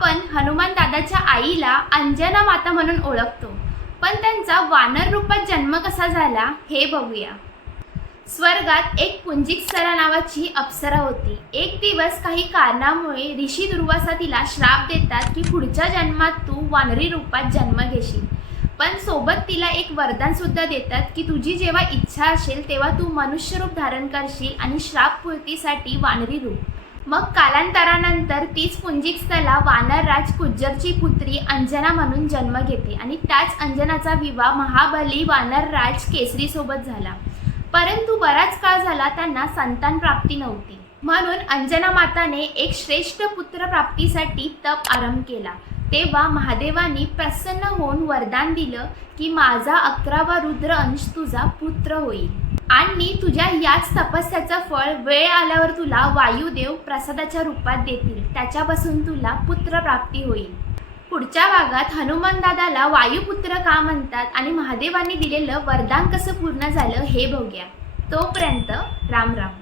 आपण हनुमान दादाच्या आईला अंजना माता म्हणून ओळखतो, पण त्यांचा वानर रूपात जन्म कसा झाला हे बघूया। स्वर्गात एक पुंजिकसरा नावाची अप्सरा होती। एक दिवस काही कारणामुळे ऋषी दुर्वासा तिला श्राप देतात की पुढच्या जन्मात तू वानरी रूपात जन्म घेशील, पण सोबत तिला एक वरदान सुद्धा देतात की तुझी जेव्हा इच्छा असेल तेव्हा तू मनुष्य रूप धारण करशील आणि श्रापपूर्तीसाठी वानरी रूप। मग कालांतरानंतर तीच पुंजिकस्थला वानरराज कुज्जरची पुत्री अंजना म्हणून जन्म घेते आणि त्याच अंजनाचा विवाह महाबली वानरराज केसरी सोबत झाला। परंतु बराच काळ झाला त्यांना संतान प्राप्ती नव्हती, म्हणून अंजना माताने एक श्रेष्ठ पुत्र प्राप्तीसाठी तप आरंभ केला। तेव्हा महादेवानी प्रसन्न होऊन वरदान दिलं की माझा 11वा रुद्र अंश तुझा पुत्र होईल आणि तुझ्या याच तपस्याचं फळ वेळ आल्यावर तुला वायुदेव प्रसादाच्या रूपात देतील, त्याच्यापासून तुला पुत्र प्राप्ती होईल। पुढच्या भागात हनुमान दादाला वायुपुत्र का म्हणतात आणि महादेवांनी दिलेलं वरदान कसं पूर्ण झालं हे बघूया। तोपर्यंत राम राम।